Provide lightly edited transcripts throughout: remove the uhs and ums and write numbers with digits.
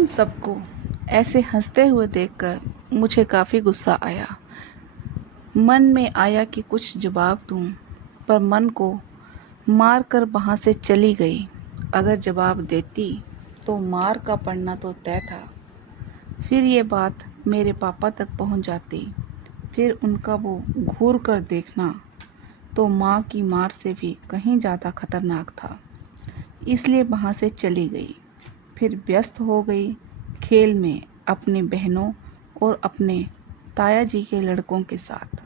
उन सबको ऐसे हंसते हुए देखकर मुझे काफ़ी गुस्सा आया। मन में आया कि कुछ जवाब दूं, पर मन को मार कर वहाँ से चली गई। अगर जवाब देती तो मार का पड़ना तो तय था। फिर ये बात मेरे पापा तक पहुँच जाती। फिर उनका वो घूर कर देखना तो माँ की मार से भी कहीं ज़्यादा खतरनाक था। इसलिए वहाँ से चली गई। फिर व्यस्त हो गई खेल में अपनी बहनों और अपने ताया जी के लड़कों के साथ।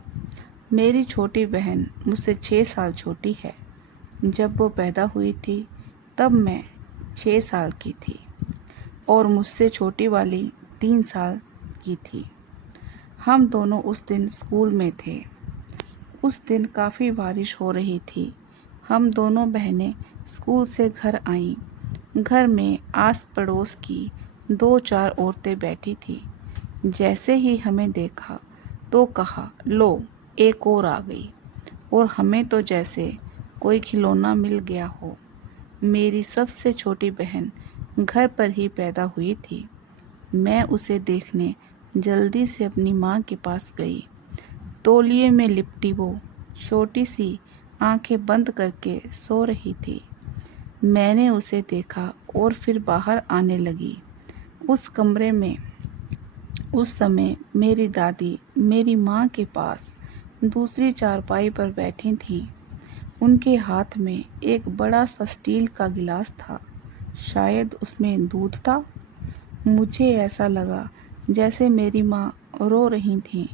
मेरी छोटी बहन मुझसे 6 साल छोटी है। जब वो पैदा हुई थी तब मैं 6 साल की थी और मुझसे छोटी वाली 3 साल की थी। हम दोनों उस दिन स्कूल में थे। उस दिन काफ़ी बारिश हो रही थी। हम दोनों बहनें स्कूल से घर आईं। घर में आस पड़ोस की 2-4 औरतें बैठी थीं। जैसे ही हमें देखा तो कहा, लो एक और आ गई। और हमें तो जैसे कोई खिलौना मिल गया हो। मेरी सबसे छोटी बहन घर पर ही पैदा हुई थी। मैं उसे देखने जल्दी से अपनी माँ के पास गई। तौलिए में लिपटी वो छोटी सी आंखें बंद करके सो रही थी। मैंने उसे देखा और फिर बाहर आने लगी। उस कमरे में उस समय मेरी दादी मेरी माँ के पास दूसरी चारपाई पर बैठी थीं। उनके हाथ में एक बड़ा सा स्टील का गिलास था। शायद उसमें दूध था। मुझे ऐसा लगा जैसे मेरी माँ रो रही थीं।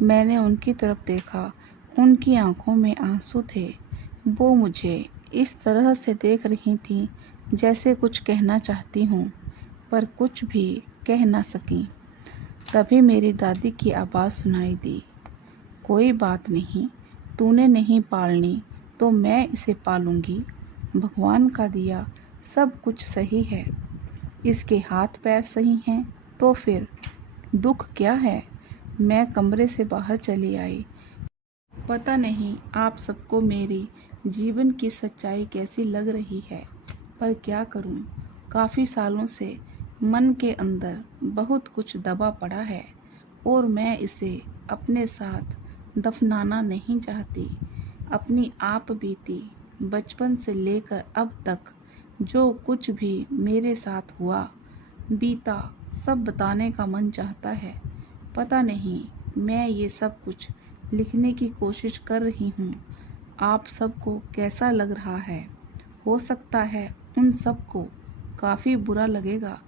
मैंने उनकी तरफ देखा। उनकी आंखों में आंसू थे। वो मुझे इस तरह से देख रही थीं जैसे कुछ कहना चाहती हूँ, पर कुछ भी कह ना सकी। तभी मेरी दादी की आवाज़ सुनाई दी, कोई बात नहीं, तूने नहीं पालनी तो मैं इसे पालूंगी। भगवान का दिया सब कुछ सही है। इसके हाथ पैर सही हैं तो फिर दुख क्या है। मैं कमरे से बाहर चली आई। पता नहीं आप सबको मेरी जीवन की सच्चाई कैसी लग रही है, पर क्या करूं, काफ़ी सालों से मन के अंदर बहुत कुछ दबा पड़ा है और मैं इसे अपने साथ दफनाना नहीं चाहती। अपनी आप बीती बचपन से लेकर अब तक जो कुछ भी मेरे साथ हुआ बीता सब बताने का मन चाहता है। पता नहीं मैं ये सब कुछ लिखने की कोशिश कर रही हूँ, आप सबको कैसा लग रहा है। हो सकता है उन सबको काफ़ी बुरा लगेगा,